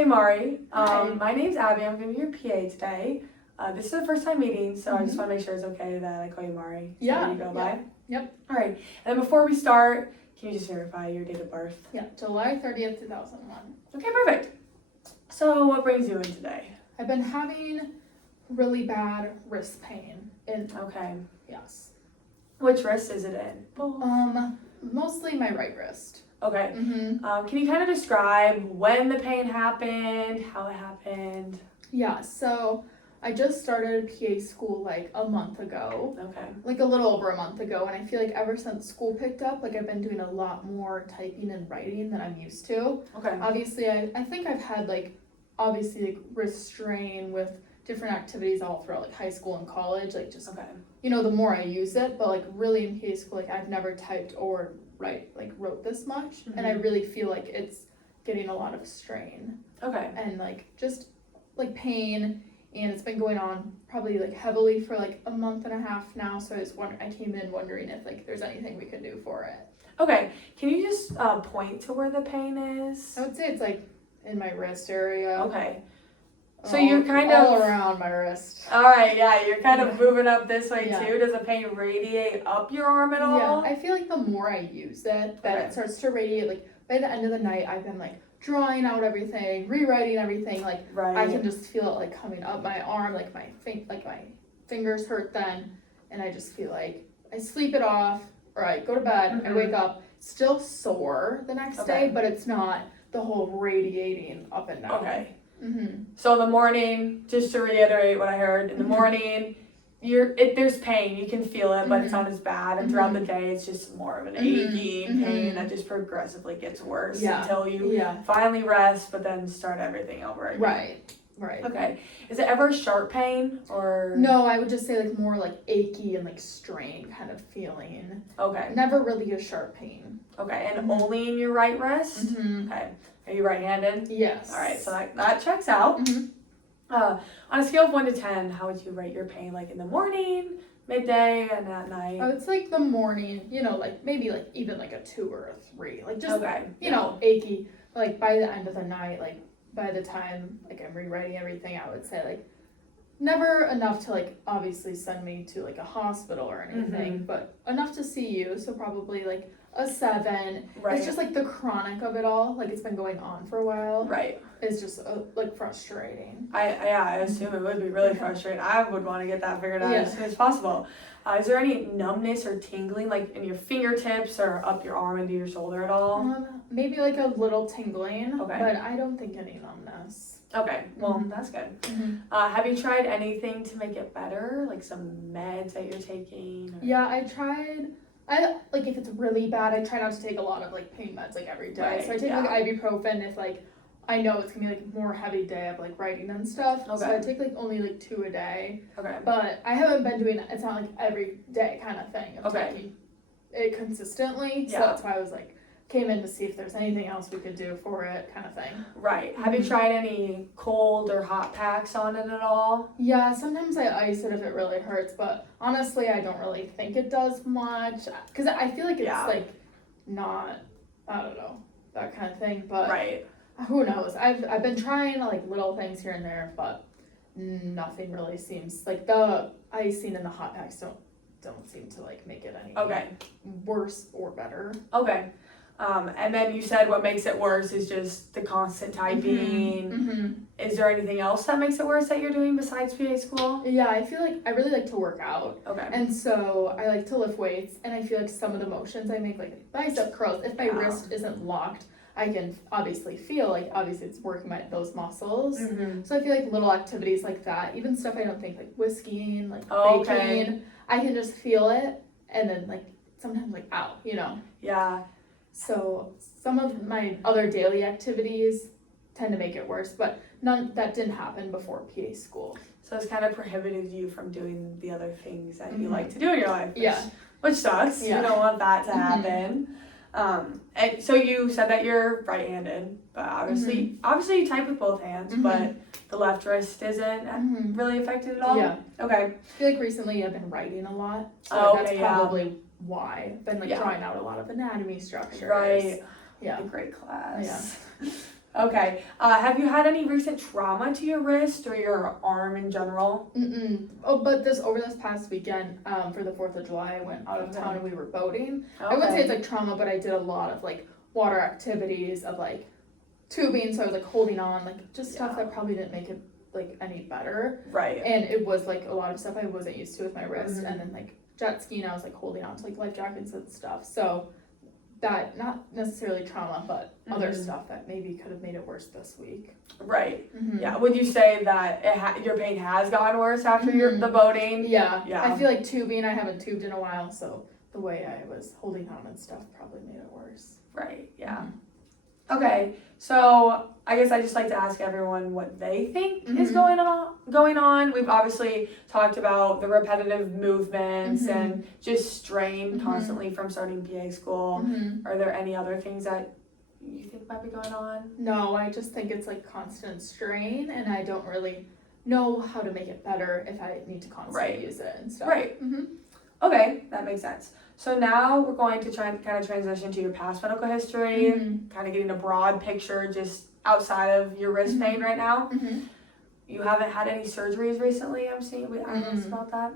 Hey Mari, Hi. my name's Abby. I'm going to be your PA today. This is the first time meeting, so I just Mhm. want to make sure it's okay that I call you Mari. Is Yeah, that what you go by? Yep. All right. And then before we start, can you just verify your date of birth? Yeah, July 30th, 2001. Okay, perfect. So what brings you in today? I've been having really bad wrist pain. Okay. Yes. Which wrist is it in? Mostly my right wrist. Okay. Mm-hmm. Can you kind of describe when the pain happened, how it happened? Yeah, so I just started PA school like a month ago. Okay. Like a little over a month ago, and I feel like ever since school picked up, like I've been doing a lot more typing and writing than I'm used to. Okay. Obviously, I think I've had like wrist strain with different activities all throughout like high school and college, like just Okay. the more I use it, but like really in PA school, like I've never typed or wrote this much, and I really feel like it's getting a lot of strain Okay. and like just like pain, and it's been going on probably like heavily for like a month and a half now. So I came in wondering if like there's anything we could do for it. Okay. Can you just point to where the pain is? I would say it's like in my wrist area. Okay. So you're kind all of around my wrist. All right, yeah, you're kind of moving up this way Yeah. too. Does the pain radiate up your arm at all? Yeah, I feel like the more I use it, that it starts to radiate. Like by the end of the night, I've been like drawing out everything, rewriting everything. Like Right. I can just feel it like coming up my arm, like my fingers hurt then, and I just feel like I sleep it off, or I go to bed, I wake up still sore the next day, but it's not the whole radiating up and down. Okay. Mm-hmm. So in the morning, just to reiterate what I heard, in the morning, there's pain, you can feel it, but it's not as bad. And throughout the day, it's just more of an aching pain that just progressively gets worse until you finally rest, but then start everything over again. Right. Okay. Is it ever sharp pain or? No, I would just say like more like achy and like strained kind of feeling. Okay. Never really a sharp pain. Okay, and only in your right wrist? Okay. Are you right-handed? Yes. All right, so that checks out. On a scale of 1 to 10, how would you rate your pain? Like in the morning, midday, and at night? Oh, it's like the morning, like maybe like even like a 2 or a 3. Like just, achy. But like by the end of the night, like by the time like I'm rewriting everything, I would say like never enough to like obviously send me to like a hospital or anything, but enough to see you. So probably like a 7. Right. It's just like the chronic of it all. Like it's been going on for a while. Right. It's just like frustrating. I assume it would be really frustrating. I would want to get that figured out as soon as possible. Is there any numbness or tingling like in your fingertips or up your arm into your shoulder at all? Maybe like a little tingling, but I don't think any numbness. Okay, well, that's good. Have you tried anything to make it better? Like some meds that you're taking? Or? Yeah, I tried. Like if it's really bad, I try not to take a lot of like pain meds like every day. Right, so I take like ibuprofen if like I know it's gonna be like more heavy day of like writing and stuff. So I take like only like 2 a day. Okay. But I haven't been doing it. It's not like every day kind of thing of taking it consistently. So that's why I was like came in to see if there's anything else we could do for it kind of thing. Right. Have you tried any cold or hot packs on it at all? Yeah, sometimes I ice it if it really hurts, but honestly I don't really think it does much because I feel like it's like not, I don't know, that kind of thing, but who knows. I've been trying like little things here and there, but nothing really seems like the icing and the hot packs don't seem to like make it any worse or better. Okay. And then you said what makes it worse is just the constant typing. Is there anything else that makes it worse that you're doing besides PA school? Yeah, I feel like I really like to work out. Okay. And so I like to lift weights, and I feel like some of the motions I make, like bicep curls, if my wrist isn't locked, I can obviously feel like it's working those muscles. So I feel like little activities like that, even stuff I don't think like whisking, like baking, I can just feel it, and then like sometimes like ow, Yeah. So some of my other daily activities tend to make it worse, but none that didn't happen before PA school. So it's kind of prohibited you from doing the other things that you like to do in your life. Which sucks. You don't want that to happen. And so you said that you're right-handed, but obviously you type with both hands, but the left wrist isn't really affected at all? Yeah. Okay. I feel like recently I've been writing a lot, so that's probably why. I've been like drawing out a lot of anatomy structures. Right. Yeah. A great class. Yeah. Okay. Have you had any recent trauma to your wrist or your arm in general? Oh, but over this past weekend, for the 4th of July, I went out of town and we were boating. I wouldn't say it's like trauma, but I did a lot of like water activities of like tubing, so I was like holding on, like just stuff that probably didn't make it like any better. Right. And it was like a lot of stuff I wasn't used to with my wrist, and then like jet skiing, I was like holding on to like life jackets and stuff. So that, not necessarily trauma, but other stuff that maybe could have made it worse this week. Right. Yeah. Would you say that your pain has gotten worse after the boating? Yeah. I feel like tubing, I haven't tubed in a while, so the way I was holding on and stuff probably made it worse. Right. Yeah. Okay. So I guess I just like to ask everyone what they think is going on. We've obviously talked about the repetitive movements and just strain constantly from starting PA school. Are there any other things that you think might be going on? No, I just think it's like constant strain, and I don't really know how to make it better if I need to constantly use it and stuff. Right. Okay, that makes sense. So now we're going to try and kind of transition to your past medical history, kind of getting a broad picture just outside of your wrist pain right now. You haven't had any surgeries recently, I'm seeing. I asked about that.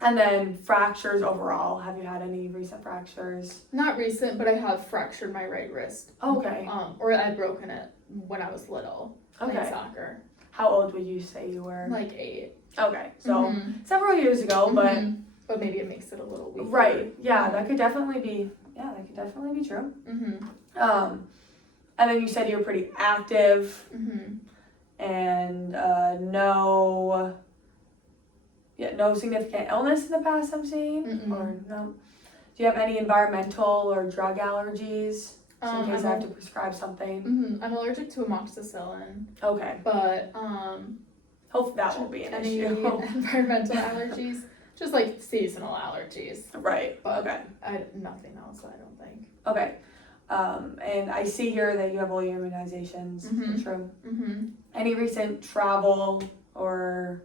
And then fractures overall. Have you had any recent fractures? Not recent, but I have fractured my right wrist. Okay. Or I'd broken it when I was little playing soccer. How old would you say you were? Like 8. Okay, so several years ago, but maybe it makes it a little weaker. Right. Yeah, that could definitely be. Yeah, that could definitely be true. And then you said you were pretty active. And no significant illness in the past, I'm seeing. Or no. Do you have any environmental or drug allergies? So in case I have to prescribe something. I'm allergic to amoxicillin. Okay. But hopefully that won't be an issue. Environmental allergies. Just like seasonal allergies. Right. But nothing else, I don't think. Okay. And I see here that you have all your immunizations. True. Any recent travel or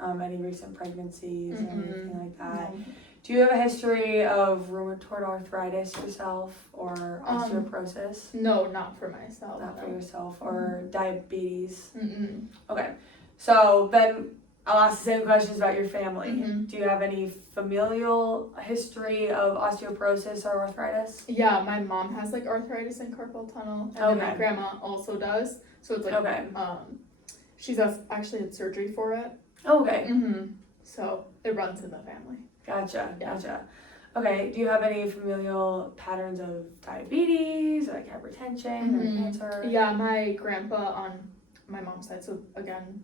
any recent pregnancies or anything like that? No. Do you have a history of rheumatoid arthritis yourself or osteoporosis? No, not for myself. Not for yourself. Or diabetes? Okay. So then I'll ask the same questions about your family. Do you have any familial history of osteoporosis or arthritis? Yeah, my mom has like arthritis and carpal tunnel, and then my grandma also does. So it's like she's actually had surgery for it. Okay. So it runs in the family. Gotcha. Okay. Do you have any familial patterns of diabetes, or like hypertension, or cancer? Yeah, my grandpa on my mom's side. So again.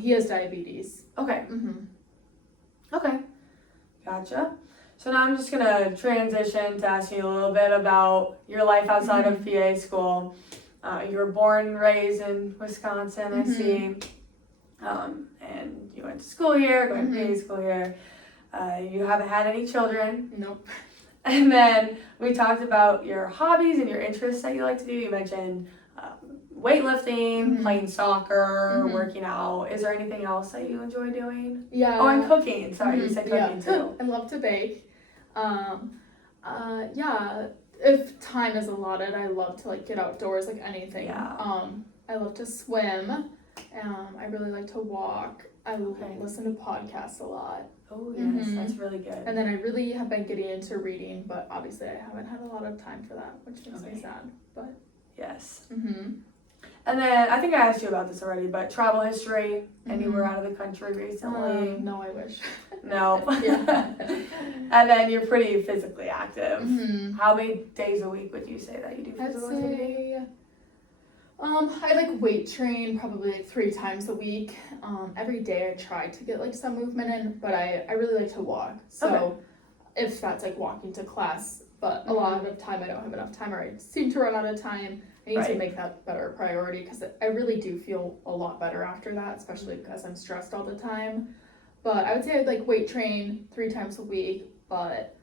He has diabetes. Okay. Okay. Gotcha. So now I'm just gonna transition to ask you a little bit about your life outside of PA school. You were born and raised in Wisconsin, I see. And you went to school here, going to PA school here. You haven't had any children. Nope. And then we talked about your hobbies and your interests that you like to do. You mentioned weightlifting, playing soccer, working out. Is there anything else that you enjoy doing? Yeah. Oh, and cooking. Sorry, you said cooking too. I love to bake. Yeah. If time is allotted, I love to like get outdoors, like anything. Yeah. I love to swim. I really like to walk. I listen to podcasts a lot. Oh yes, that's really good. And then I really have been getting into reading, but obviously I haven't had a lot of time for that, which makes me sad. But yes. And then I think I asked you about this already, but travel history, anywhere out of the country recently? No, I wish. No. And then you're pretty physically active. How many days a week would you say that you do physical activity? I like weight train probably like 3 times a week. Every day I try to get like some movement in, but I really like to walk. So if that's like walking to class, but a lot of the time I don't have enough time, or I seem to run out of time. I need to make that better a priority, because I really do feel a lot better after that, especially because I'm stressed all the time. But I would say I'd like weight train 3 times a week, but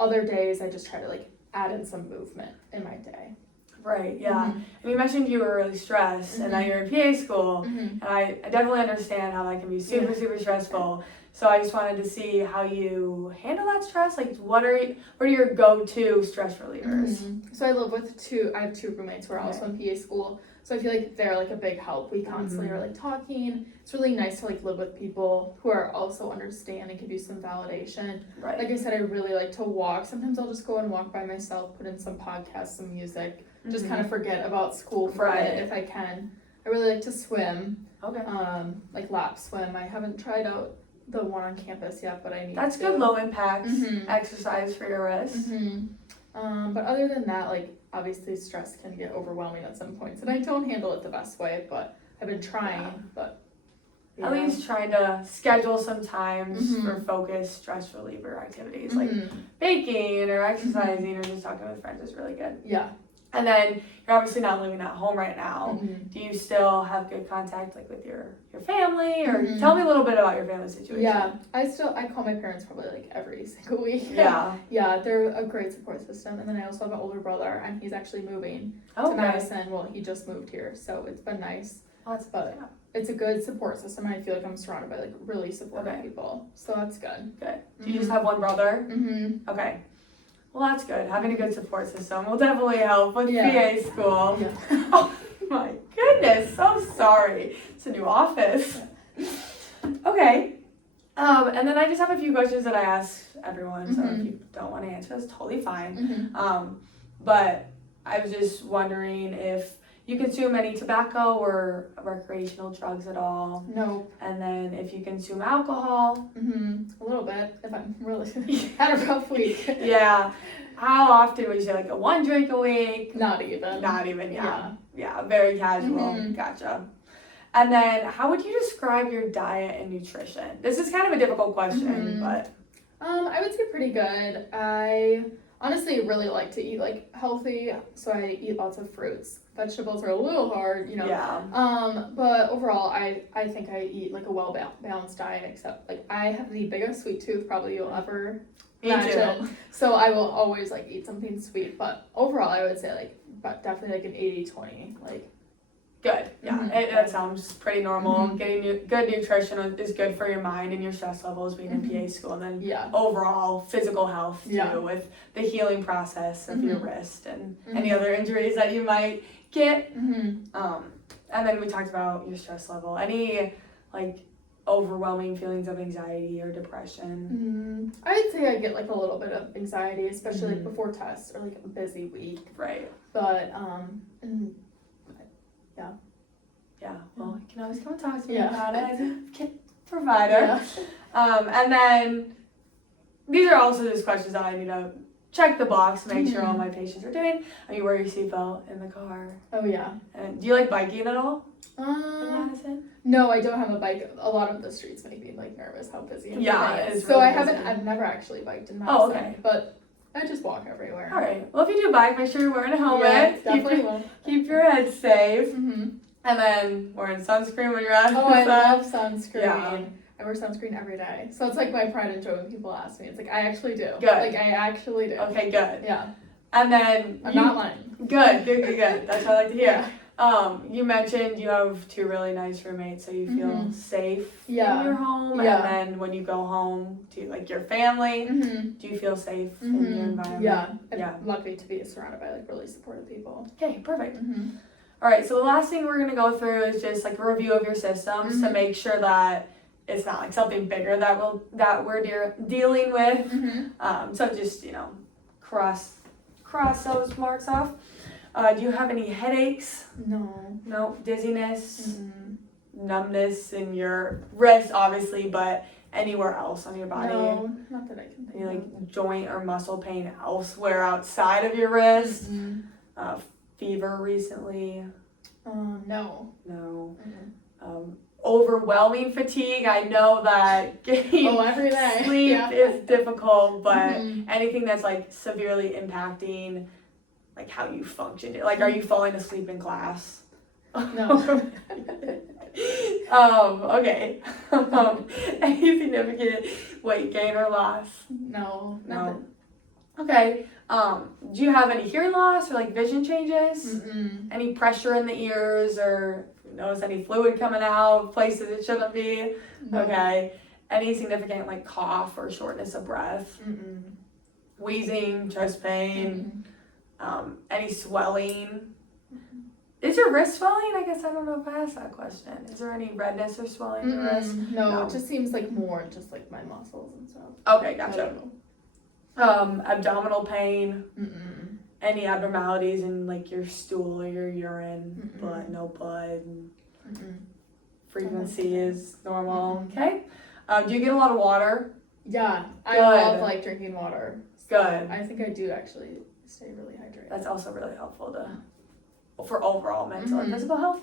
other days I just try to like add in some movement in my day. Right, yeah. And you mentioned you were really stressed, and now you're in PA school, and I definitely understand how that can be super stressful. So I just wanted to see how you handle that stress. Like, what are your go-to stress relievers? So I live with I have 2 roommates who are also in PA school. So I feel like they're like a big help. We constantly are like talking. It's really nice to like live with people who are also understand and give you some validation. Right. Like I said, I really like to walk. Sometimes I'll just go and walk by myself, put in some podcasts, some music, just kind of forget about school for a bit if I can. I really like to swim. Okay. Like lap swim. I haven't tried out the one on campus yet, but I need That's to. good low impact exercise for your wrist. But other than that, like obviously stress can get overwhelming at some points, and I don't handle it the best way, but I've been trying. But at least trying to schedule some times for focused stress reliever activities like baking or exercising or just talking with friends is really good. Yeah. And then you're obviously not living at home right now. Do you still have good contact like with your family, or tell me a little bit about your family situation? Yeah, I call my parents probably like every single week. Yeah. Yeah, they're a great support system. And then I also have an older brother, and he's actually moving to Madison. Well, he just moved here, so it's been nice. It's a good support system. I feel like I'm surrounded by like really supportive people, so that's good. Good. Do you just have one brother? Okay. Well, that's good. Having a good support system will definitely help with PA school. Yeah. Oh my goodness, so sorry. It's a new office. Okay. And then I just have a few questions that I ask everyone, so if you don't want to answer, that's totally fine. But I was just wondering if you consume any tobacco or recreational drugs at all? No. And then if you consume alcohol? A little bit, if I'm really had a rough week. Yeah. How often would you say, like a 1 drink a week? Not even, yeah. Very casual. Gotcha. And then how would you describe your diet and nutrition? This is kind of a difficult question, but I would say pretty good. I honestly really like to eat like healthy, so I eat lots of fruits. Vegetables are a little hard, you know. Yeah. But overall, I think I eat like a well balanced diet. Except like I have the biggest sweet tooth probably you'll ever imagine. So I will always like eat something sweet. But overall, I would say like, but definitely like an 80-20. Like. Good. Yeah, that sounds pretty normal. Getting good nutrition is good for your mind and your stress levels being in PA school, and then overall physical health too, with the healing process of your wrist and any other injuries that you might get. And then we talked about your stress level. Any like overwhelming feelings of anxiety or depression? I would say I get like a little bit of anxiety, especially like before tests or like a busy week. Right. But yeah, well, you can always come and talk to me about it as a kid provider. And then these are also just questions that I need to check the box to make sure all my patients are doing. Are you wear your seatbelt in the car? Oh yeah. And do you like biking at all in Madison? No, I don't have a bike. A lot of the streets make me like nervous how busy it is. It's so really I've never actually biked in Madison. Oh, okay. But I just walk everywhere. All right. Well, if you do bike, make sure you're wearing a helmet. Yeah, definitely will. Keep your head safe. And then wearing sunscreen when you're out. Oh, I love sunscreen. Yeah. I wear sunscreen every day. So it's like my pride and joy when people ask me. It's like, I actually do. Good. Like, I actually do. Okay, good. Yeah. And then I'm not lying. Good. That's what I like to hear. You mentioned you have 2 really nice roommates, so you feel safe in your home. And then when you go home to like your family, do you feel safe in your environment? Yeah. I'm lucky to be surrounded by like really supportive people. Okay, perfect. All right, so the last thing we're gonna go through is just like a review of your systems to make sure that it's not like something bigger that we're dealing with. So just cross those marks off. Do you have any headaches? No. Dizziness? Numbness in your wrist, obviously, but anywhere else on your body? No, not that I can think of. Any like joint or muscle pain elsewhere outside of your wrist? Fever recently? No. Overwhelming fatigue. I know that getting every day. sleep is difficult, but anything that's like severely impacting like how you function. Like, are you falling asleep in class? No. Okay. Any significant weight gain or loss? No. Nothing. Okay. Do you have any hearing loss or like vision changes? Any pressure in the ears or notice any fluid coming out places it shouldn't be? No. Okay. Any significant like cough or shortness of breath? Wheezing, chest pain? Any swelling? Is your wrist swelling? I guess I don't know if I asked that question. Is there any redness or swelling in your wrist? No, it just seems like more just like my muscles and stuff. Okay, gotcha. Abdominal pain? Mm-mm. Any abnormalities in like your stool or your urine? Blood, no blood? Frequency is normal. Okay. Do you get a lot of water? Yeah, I love like drinking water. So Good. I think I do actually stay really hydrated. That's also really helpful for overall mental and physical health.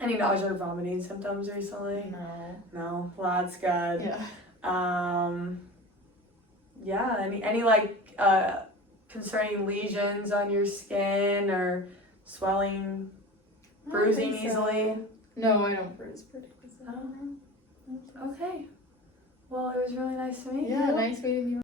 Any nausea or vomiting symptoms recently? No. Well, that's good. Yeah. Yeah. Any like concerning lesions on your skin or swelling, bruising easily? No, I don't bruise pretty easily. Okay. Well, it was really nice to meet you. Yeah, nice meeting you.